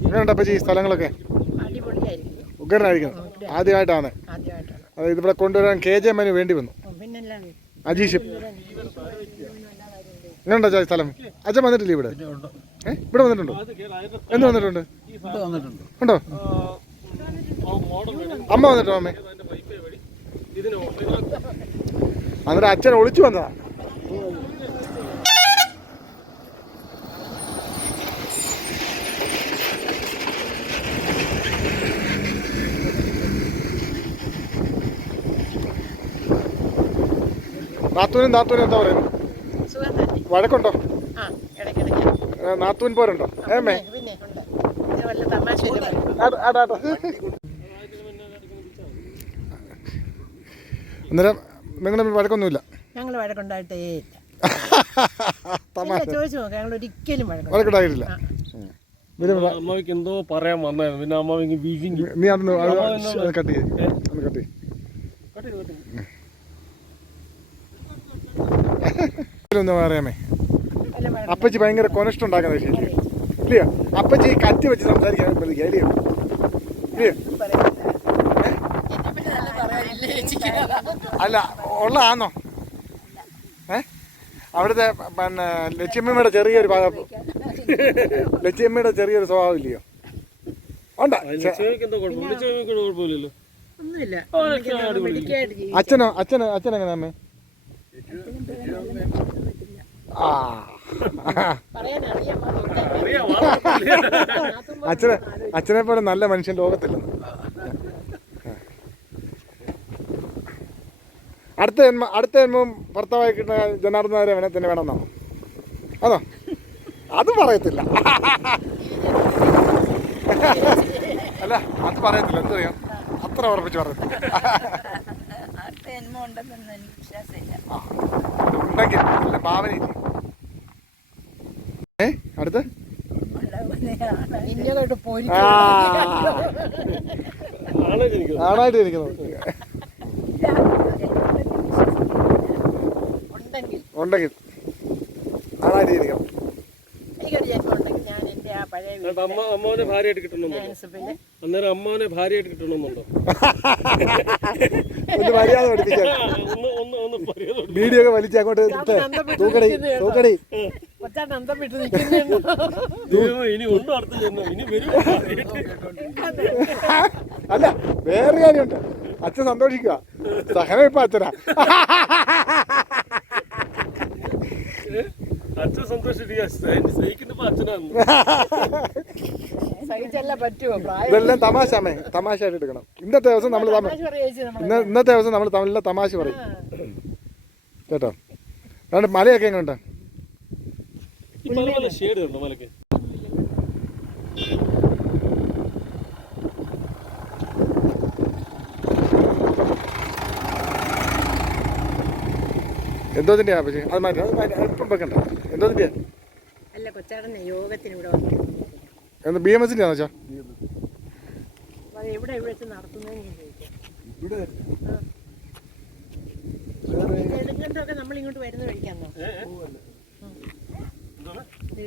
എങ്ങനെയുണ്ട് അപ്പച്ചി ഈ സ്ഥലങ്ങളൊക്കെ? ഉഗ്രനായിരിക്കുന്നു ആദ്യമായിട്ടാണ്. അത് ഇതിവിടെ കൊണ്ടുവരാൻ കെ ജെ മനു വേണ്ടി വന്നു. പിന്നെല്ലാം അജീഷ്. എങ്ങനെയുണ്ടോ ചാ സ്ഥലം? അച്ഛൻ വന്നിട്ടില്ലേ ഇവിടെ? ഏ? ഇവിടെ വന്നിട്ടുണ്ടോ? എന്ത് വന്നിട്ടുണ്ട്? ഉണ്ടോ? അമ്മ വന്നിട്ടോ അമ്മേ? അന്നേരം അച്ഛൻ ഒളിച്ചു വന്നതാ. നാത്തൂനും നാത്തൂനും എന്താ പറയുന്നത്? വഴക്കുണ്ടോ? നാത്തൂൻ പോരുണ്ടോ? ഏമേ. അന്നേരം നിങ്ങൾ വഴക്കൊന്നുമില്ല? ഞങ്ങൾ വഴക്കുണ്ടായിട്ടേ ഇല്ല. തമാശ. ഇല്ല, ചോദിച്ചു നോക്കാം. ഞങ്ങൾ ഒരിക്കലും വഴക്കുണ്ടായിട്ടില്ല. എന്തോ പറയാൻ വന്നായിരുന്നു പിന്നെ അമ്മ ഇങ്ങനെ നീ അന്ന് കട്ട് ചെയ്ത് കട്ട് ചെയ്ത്. ഒന്ന് പറയാമേ. അപ്പച്ചി ഭയങ്കര കൊനഷ്ടം ഉണ്ടാക്കുന്ന ശരി ഇല്ലയോ? അപ്പച്ചി കത്തി വെച്ച് സംസാരിക്കാൻ പറ്റില്ല ഇല്ലയോ? ഇല്ലയോ? അല്ല ഉള്ള ആന്നോ ഏ? അവിടുത്തെ പിന്നെ ലക്ഷ്യമ്മയുടെ ചെറിയൊരു ഭാഗം ലക്ഷ്യമ്മയുടെ ചെറിയൊരു സ്വഭാവം ഇല്ലയോ? ഉണ്ടോ? അച്ഛനോ അച്ഛനോ അച്ഛനെങ്ങനെ ലക്ഷ്മിക്ക് അച്ഛനെ അച്ഛനെ പോലെ നല്ല മനുഷ്യൻ ലോകത്തില്ല. അടുത്ത ജന്മ അടുത്ത ജന്മം ഭർത്താവായി കിട്ടുന്ന ജനാർദ്ദനാരെ അവനെ തന്നെ വേണമെന്നാണോ അതോ? അത് പറയത്തില്ല. അല്ല അത് പറയത്തില്ല. എന്തറിയാം? അത്ര ഉറപ്പിച്ച് പറയത്തില്ല. ഉണ്ടെങ്കിൽ ഭാവനയില്ല ആണായിട്ട് ഇരിക്കുന്നു ഉണ്ടെങ്കിൽ. ആണായിട്ട് ഇരിക്കണം അമ്മാവനെ ഭാര്യയായിട്ട് കിട്ടണമെന്നുണ്ടോ? അന്നേരം അമ്മാവനെ ഭാര്യയായിട്ട് കിട്ടണമെന്നുണ്ടോ? ഒന്ന് മര്യാദ പഠിപ്പിക്കാൻ. വീഡിയോ ഒക്കെ വലിച്ച് അങ്ങോട്ട് ഇട്ട് തൂക്കടി തൂക്കടി. കൊച്ചാൻ അന്തം വിട്ട് ഇനി ഒന്നും അടുത്ത് ചെന്നു ഇനി വരും. അല്ല വേറെ കാര്യമുണ്ട്. അച്ഛൻ സന്തോഷിക്കുക. സഹനം ഇപ്പൊ അച്ഛനാ. അച്ഛൻ സന്തോഷിക്കുക സ്നേഹിക്കുന്നപ്പോ അച്ഛനാണ് സഹിച്ചല്ല പറ്റുമോ ഇതെല്ലാം തമാശ അമ്മേ. തമാശ ആയിട്ട് എടുക്കണം. ഇന്നത്തെ ദിവസം നമ്മൾ. ഇന്നത്തെ ദിവസം നമ്മൾ തമിഴിലെ തമാശ പറയും. കേട്ടോ? അതുകൊണ്ട് മലയൊക്കെ എങ്ങനെ ഷെയ്ഡ് മലക്ക്? എന്തോതിന്റെ പക്ഷേ അത് മാറ്റി? അത് മാറ്റി? ഇപ്പം വെക്കണ്ട. എന്തോതിന്റെ അല്ല കൊച്ചാടനെ യോഗത്തിന് ഇവിടെ വന്നു എന്ത് ബി എം എസിന്റെ ആണോ വെച്ചാ അത് എവിടെ എവിടെ വെച്ച്